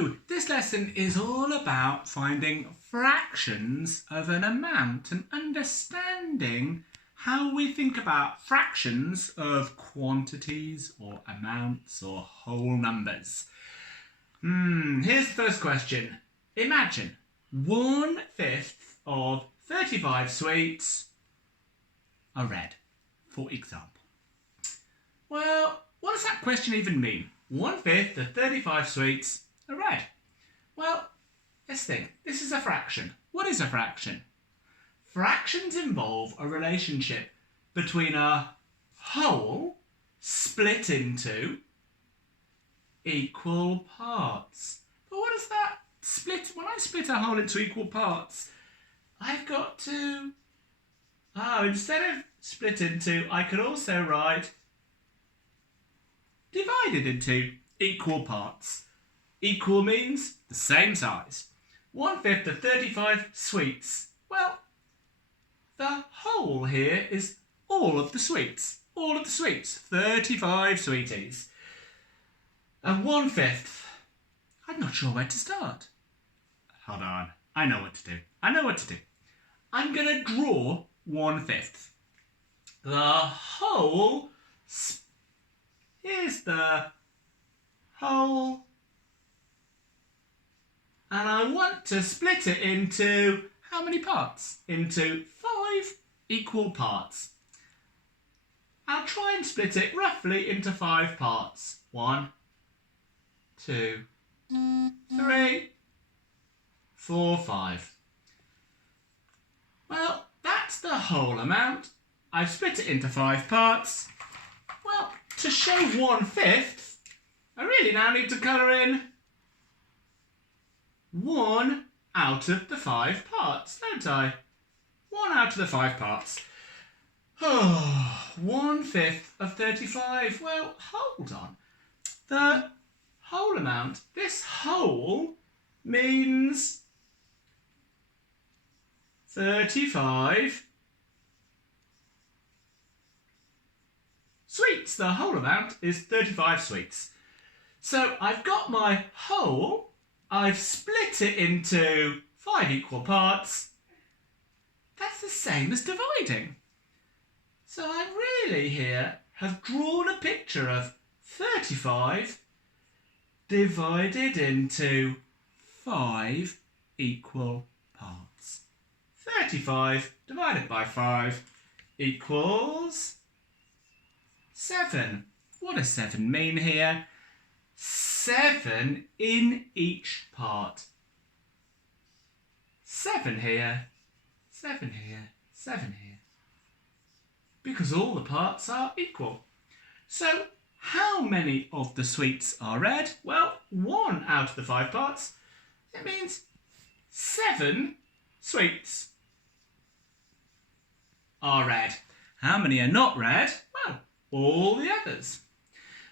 So, this lesson is all about finding fractions of an amount and understanding how we think about fractions of quantities or amounts or whole numbers. Here's the first question. Imagine 1/5 of 35 sweets are red, for example. Well, what does that question even mean? 1/5 of 35 sweets are red. Well, let's think. This is a fraction. What is a fraction? Fractions involve a relationship between a whole split into equal parts. But what does that split? When I split a whole into equal parts, I've got to... instead of split into, I could also write divided into equal parts. Equal means the same size. 1/5 of 35 sweets. Well, the whole here is all of the sweets. All of the sweets. 35 sweeties. And 1/5. I'm not sure where to start. Hold on. I know what to do. I'm going to draw 1/5. The whole... Here's the whole. And I want to split it into how many parts? Into 5 equal parts. I'll try and split it roughly into 5 parts. 1, 2, 3, 4, 5. Well, that's the whole amount. I've split it into 5 parts. Well, to show 1/5, I really now need to colour in 1 out of the 5 parts, don't I? 1 out of the 5 parts. 1/5 of 35. Well, hold on. The whole amount, this whole means 35 sweets. The whole amount is 35 sweets. So I've got my whole. I've split it into 5 equal parts. That's the same as dividing. So I really here have drawn a picture of 35 divided into 5 equal parts. 35 divided by 5 equals 7. What does 7 mean here? 7 in each part. 7 here, 7 here, 7 here. Because all the parts are equal. So, how many of the sweets are red? Well, 1 out of the 5 parts. It means 7 sweets are red. How many are not red? Well, all the others.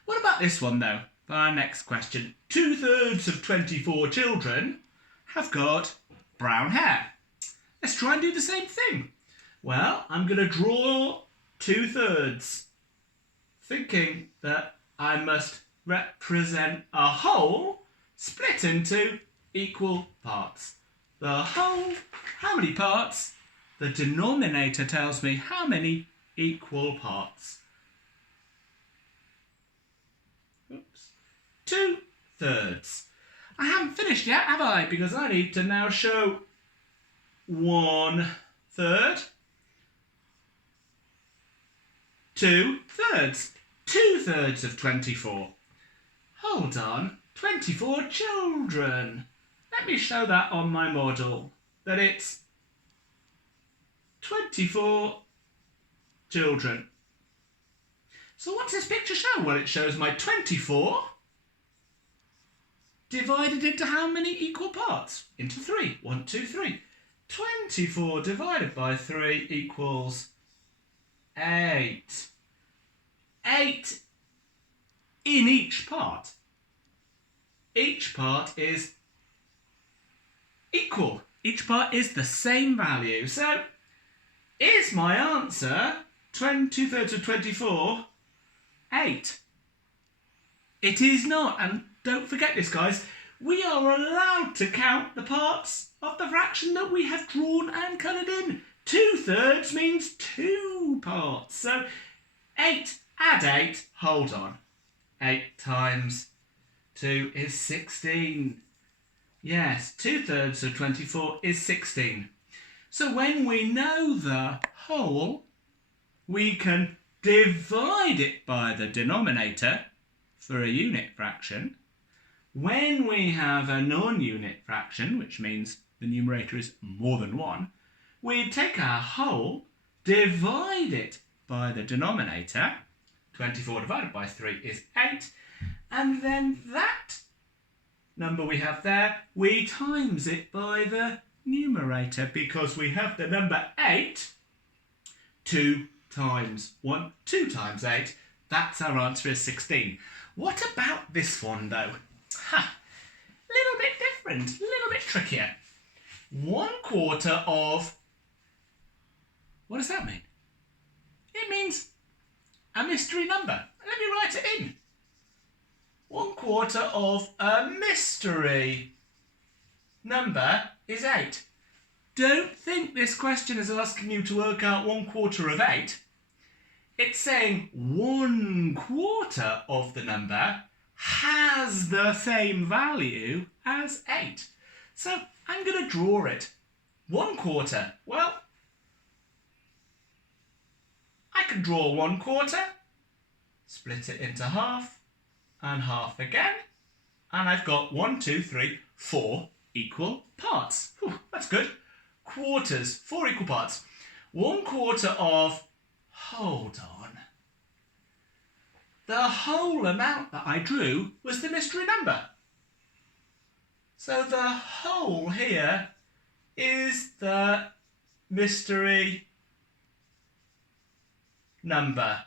What about this one, though? Our next question. 2/3 of 24 children have got brown hair. Let's try and do the same thing. Well, I'm going to draw 2/3, thinking that I must represent a whole split into equal parts. The whole, how many parts? The denominator tells me how many equal parts. 2/3. I haven't finished yet, have I? Because I need to now show 1/3. 2/3. 2/3 of 24. Hold on. 24 children. Let me show that on my model. That it's 24 children. So what's this picture show? Well, it shows my 24 divided into how many equal parts? Into 3. 1, 2, 3. 24 divided by 3 equals 8. 8 in each part. Each part is equal. Each part is the same value. So, is my answer 2/3 of 24 8? It is not. And don't forget this, guys. we are allowed to count the parts of the fraction that we have drawn and coloured in. 2/3 means 2 parts. So 8, add 8, hold on. 8 times 2 is 16. Yes, 2/3 of 24 is 16. So when we know the whole, we can divide it by the denominator for a unit fraction. When we have a non-unit fraction, which means the numerator is more than 1, we take our whole, divide it by the denominator. 24 divided by 3 is 8. And then that number we have there, we times it by the numerator because we have the number 8. 2 times 1, 2 times 8. That's our answer is 16. What about this one though? Little bit different, a little bit trickier. 1/4 of... What does that mean? It means a mystery number. Let me write it in. 1/4 of a mystery number is 8. Don't think this question is asking you to work out 1/4 of 8. It's saying 1/4 of the number has the same value as 8. So I'm going to draw it. 1/4. Well, I can draw 1/4, split it into half and half again, and I've got 1, 2, 3, 4 equal parts. Whew, that's good. Quarters, 4 equal parts. 1/4 of, hold on, the whole amount that I drew was the mystery number. So the whole here is the mystery number.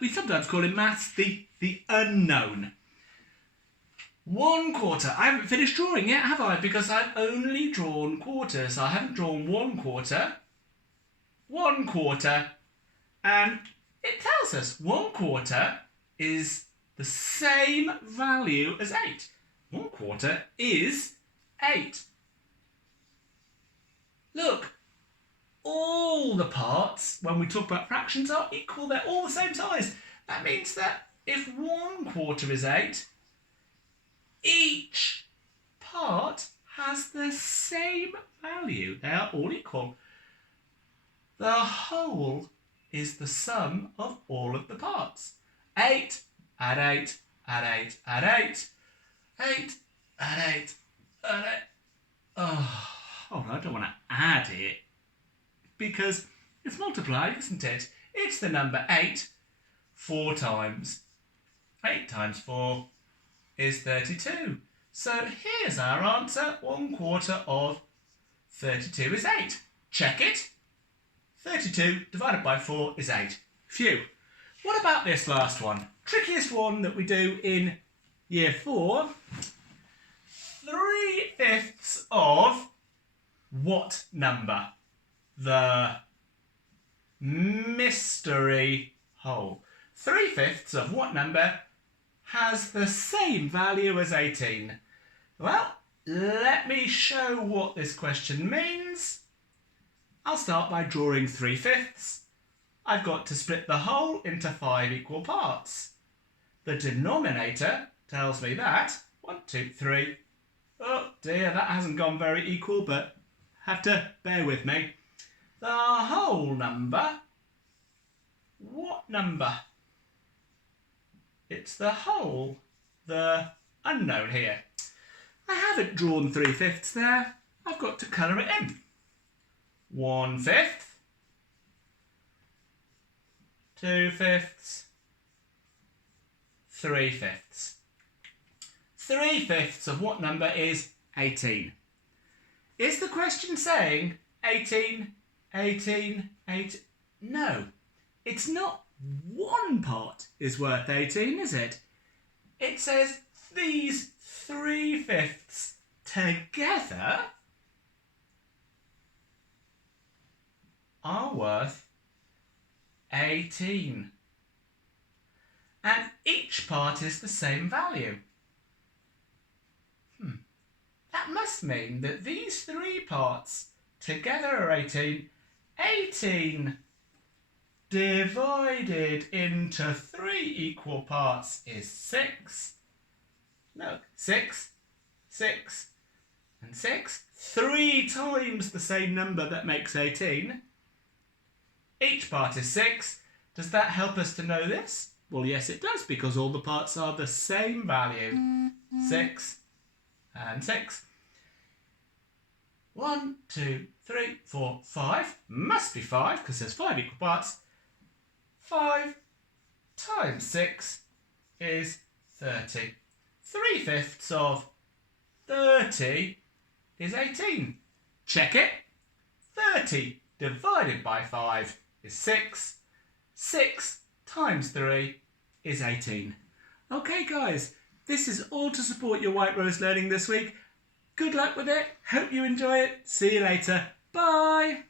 We sometimes call in maths the unknown. 1/4. I haven't finished drawing yet, have I? Because I've only drawn quarters. I haven't drawn 1/4, 1/4, and it tells us 1/4 is the same value as 8. 1/4 is 8. Look, all the parts, when we talk about fractions, are equal. They're all the same size. That means that if 1/4 is 8, each part has the same value. They are all equal. The whole is the sum of all of the parts. 8, add 8, add 8, add 8, 8, add 8, add 8. Oh, I don't want to add it because it's multiplied, isn't it? It's the number 8 4 times. 8 times 4 is 32. So here's our answer. 1/4 of 32 is 8. Check it. 32 divided by 4 is 8. Phew. What about this last one? Trickiest one that we do in year 4. 3/5 of what number? The mystery whole. 3/5 of what number has the same value as 18? Well, let me show what this question means. I'll start by drawing 3/5. I've got to split the whole into 5 equal parts. The denominator tells me that. 1, 2, 3. Oh dear, that hasn't gone very equal, but have to bear with me. The whole number. What number? It's the whole, the unknown here. I haven't drawn 3/5 there. I've got to colour it in. 1/5, 2/5, 3/5. 3/5 of what number is 18? Is the question saying 18, 18, 18? No, it's not. One part is worth 18, is it? It says these 3/5 together are worth 18. And each part is the same value. must mean that these three parts together are 18. 18 divided into 3 equal parts is 6. Look, 6, 6, and 6. 3 times the same number that makes 18. Each part is 6. Does that help us to know this? Well, yes, it does, because all the parts are the same value. 6 and 6. 1, 2, 3, 4, 5. Must be 5, because there's 5 equal parts. 5 times 6 is 30. 3/5 of 30 is 18. Check it. 30 divided by 5 is 6. 6 times 3 is 18. Okay, guys, this is all to support your White Rose learning this week. Good luck with it. Hope you enjoy it. See you later. Bye.